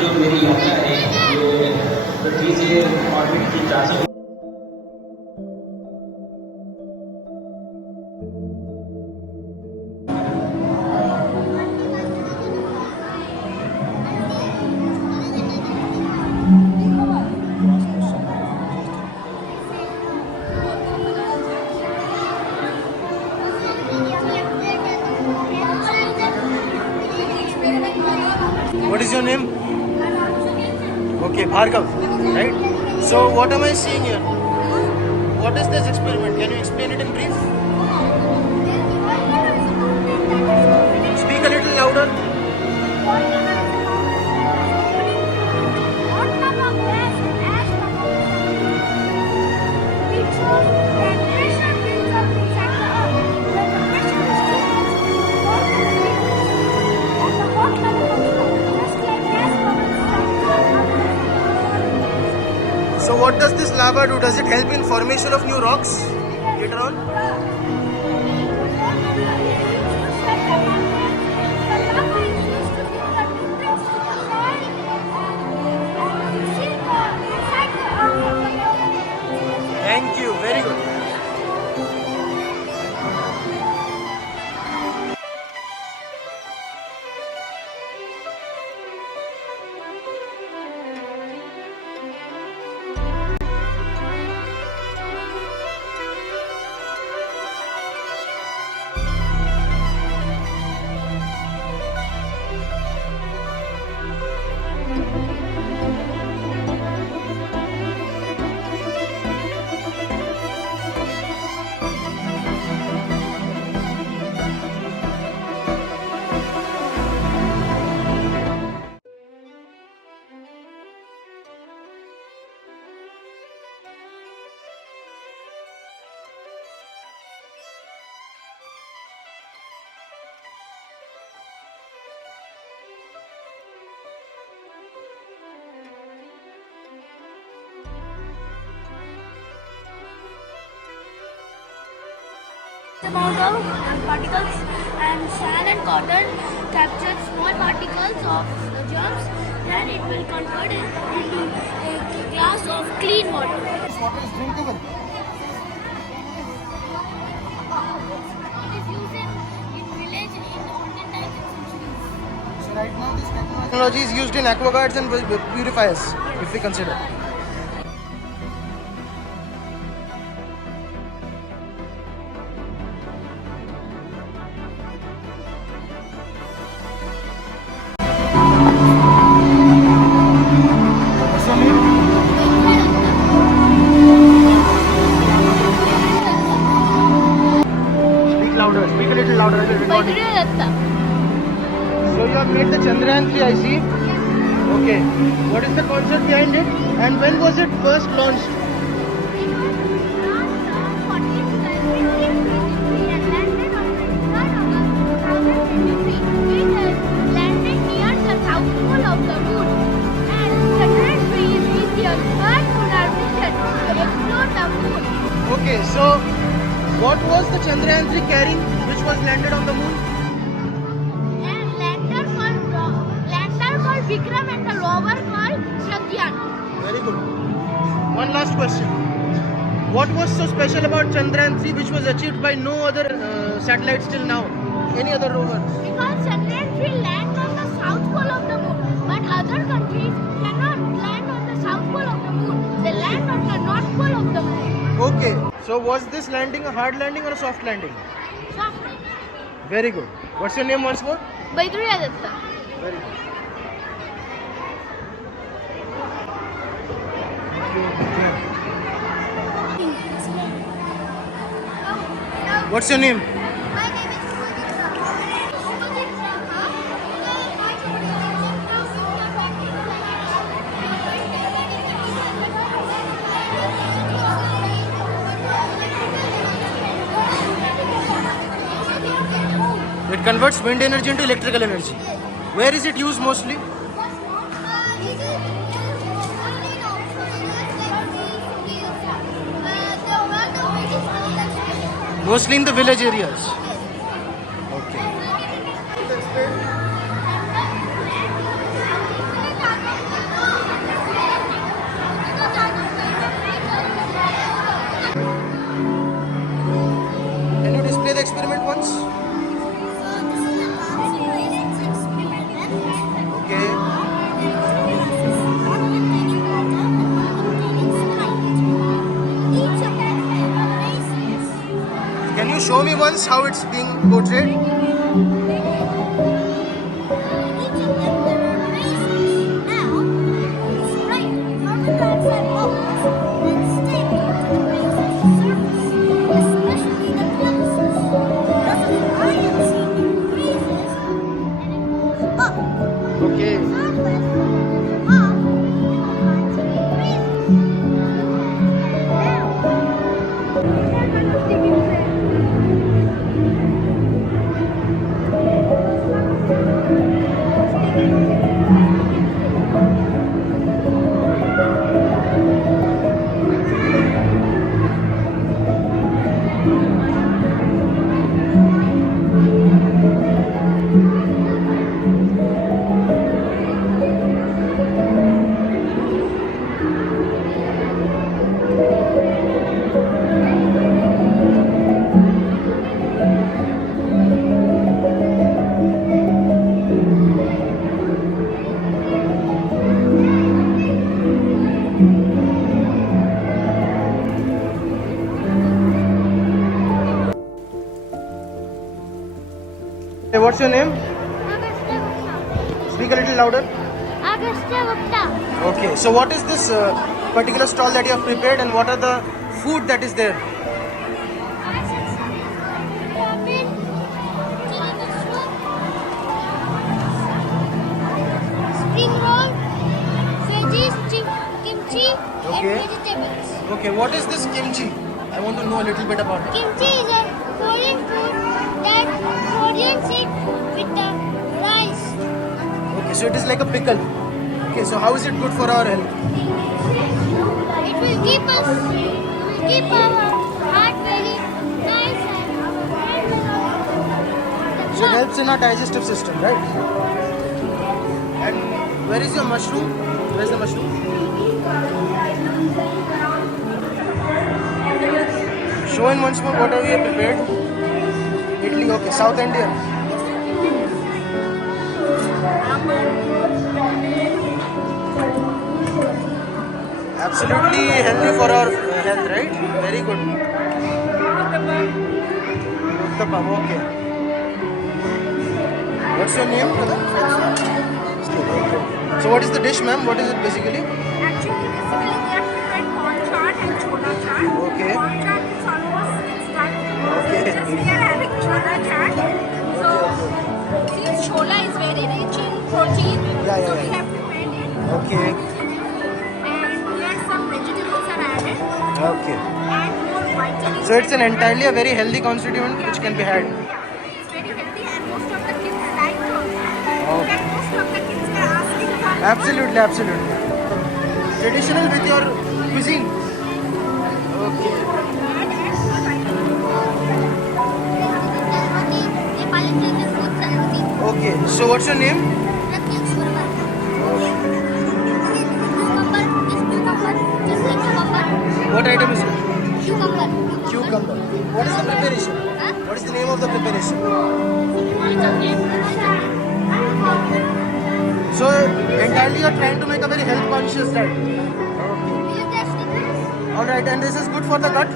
जो मेरी यात्रा है ये पृथ्वी से ऑर्बिट की 400। What is your name? Okay, Bhargav, right? So what am I seeing here? What is this experiment? Can you explain it in brief? Speak a little louder. So what does this lava do? Does it help in formation of new rocks later on? Thank you. Very good. Amount of particles and sand and cotton capture small particles of the germs, then it will convert it into a glass of clean water. This water is drinkable. It is used in village in the olden times and centuries. So right now this technology is used in aquaguards and purifiers, if we consider. Speak a little louder. Vaidya Datta. So you have made the Chandrayaan 3, I see. Okay. What is the concept behind it? And when was it first launched? Okay, so what was the Chandrayaan 3 carrying which was landed on the moon? Lander called Vikram and the rover called Pragyan. Very good. One last question. What was so special about Chandrayaan 3 which was achieved by no other satellite till now? Any other rover? Because Chandrayaan 3 lands on the south pole of the moon, but other countries cannot land on the south pole of the moon. They land on the north pole of the moon. Okay. So was this landing a hard landing or a soft landing? Soft. Very good. What's your name once more? Vaidya Datta. Very good. What's your name? My name is It converts wind energy into electrical energy. Where is it used mostly? Mostly in the village areas. Okay. Can you display the experiment once? Okay. Can you show me once how it's being portrayed? Okay. Hey, what's your name? Speak a little louder. Agastya Gupta. Okay, so what is this particular stall that you have prepared and what are the food that is there? Spring roll, veggies, kimchi, Okay. and vegetables. Okay, what is this kimchi? I want to know a little bit about it. Kimchi is a Korean food that Koreans eat with the rice. Okay, so it is like a pickle. Okay, so how is it good for our health? It will keep our heart very nice and So it helps in our digestive system, right? And where is your mushroom? Where is the mushroom? Show in once more what have you prepared? Italy, okay, South Indian. Absolutely healthy for our health, right? Very good. Uttapam, okay. What's your name, brother? So what is the dish, ma'am? What is it basically? Actually, basically, we have prepared corn chaat and chola chaat. Okay. Corn chaat is almost it's done. Okay. Just we are having chola chaat. So, since chola is very rich in protein, Yeah, so yeah. we have prepared it. Okay. And here some vegetables are added Okay. and more vitamins. So it's an entirely a very healthy constituent which can be had. Yeah, it's very healthy and most of the kids like it also. Oh. Like most of the kids are asking for Absolutely, absolutely. Traditional with your cuisine. Okay. Okay. So what's your name? What item is it? Cucumber. What is the preparation? What is the name of the preparation? So entirely you're trying to make a very health conscious diet. Okay. Alright, and this is good for the gut?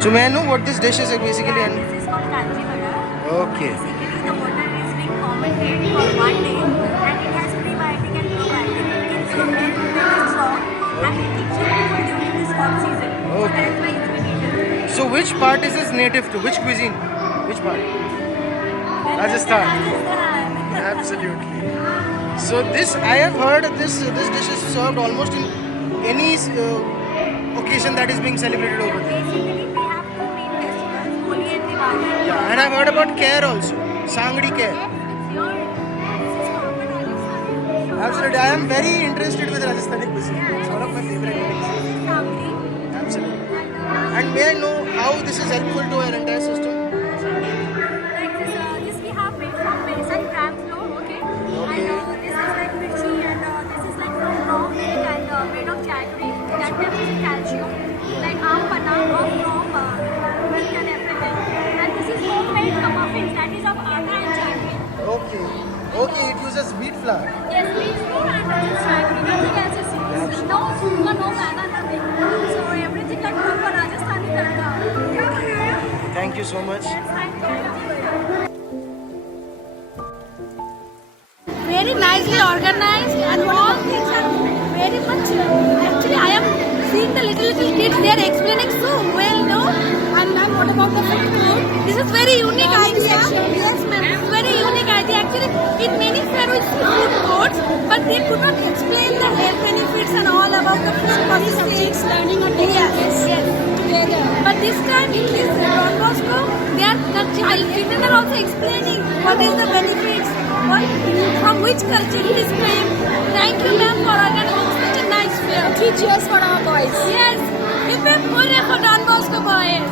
So may I know what this dish is basically? And This is called kanji vada. okay. Basically, the water is being fermented for 1 day and it has prebiotic and probiotic. It keeps your health very strong and it keeps you cool during this hot season. So Okay. that's why it's been eaten. So which part is his native to? Which cuisine? Which part? Rajasthan. Absolutely. So this, I have heard this dish is served almost in any occasion that is being celebrated over there. Basically, we have two main festivals, Holi and Diwali. Yeah, and I've heard about Kher also. Sangdi Kher. Yes, it's your common Rajasthani. Absolutely. I am very interested with Rajasthani cuisine. It's one of my favorite things. Sabri. Absolutely. And And may I know how this is helpful to our entire system? like this we have made from besan gram flour, okay? Okay. And this is like mirchi and this is like from raw milk and made of jaggery. That gives you calcium. Like aam panna of from milk and everything. And this is homemade muffins that is of atta and jaggery. Okay. Okay, it uses wheat flour. Yes, wheat flour and just jaggery. Nothing else is used. No sugar, no maida, nothing. So everything like proper Rajasthani tarka. Thank you so much. Very nicely organized and all things are very much. Actually, I am seeing the little kids. They are explaining so well, no? And ma'am, what about the food? This is very unique idea. Yes, ma'am. It's very unique idea. Actually, in many fairs food courts, but they could not explain the health benefits and all about the food. Subjects, learning or yes, yes. But this time in this Don Bosco, they are the children are also explaining what is the benefits, what, from which culture it is came. Thank you, ma'am, for organizing such a nice fair. 3 cheers for our boys. Yes, give them hurrah for Don Bosco boys.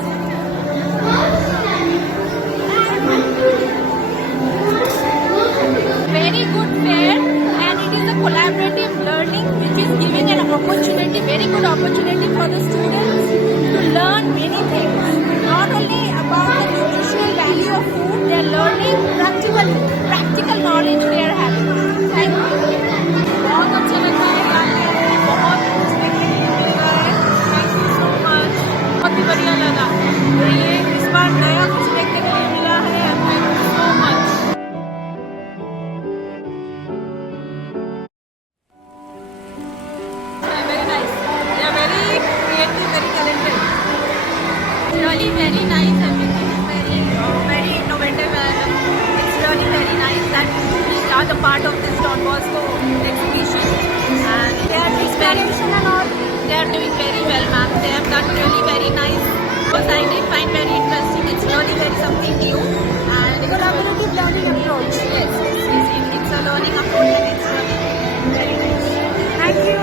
Very good fair, and it is a collaborative learning which is giving an opportunity, very good opportunity for the students to learn many things. Not only about the nutritional value of food, they are learning practical knowledge they are having. Thank you. बहुत अच्छा लगा है यहाँ पे, बहुत कुछ देखने को मिला है. Thank you so much. बहुत ही बढ़िया लगा. तो ये इस बार नया कुछ देखने को मिला है. Thank you so much. Very nice. They are very creative, very talented. Really very nice. Everything is very innovative, and it's really very nice that we are the part of this Don Bosco exhibition. And they are inspiration and all. They are doing very well, ma'am. They have done really very nice. Because I did find very interesting. It's really very something new. And collaborative learning approach. Yes, it's a learning approach, and it's really very nice. Thank you.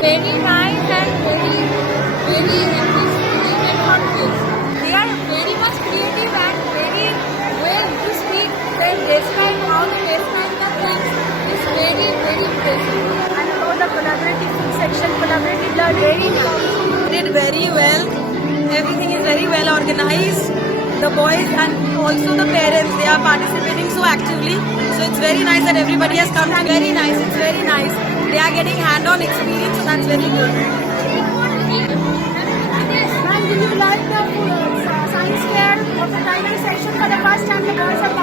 Very nice and very informative. They are very much creative and very well to speak. They describe how the describe the things. It's very impressive. And how the collaborative section, collaborative learning. Very nice. Did very well. Everything is very well organized. The boys and also the parents, they are participating so actively. So it's very nice that everybody has come. It's very nice. It's very nice. They are getting hand-on experience, so that's very good. Ma'am, do you like the science fair of the primary section for the first time the boys are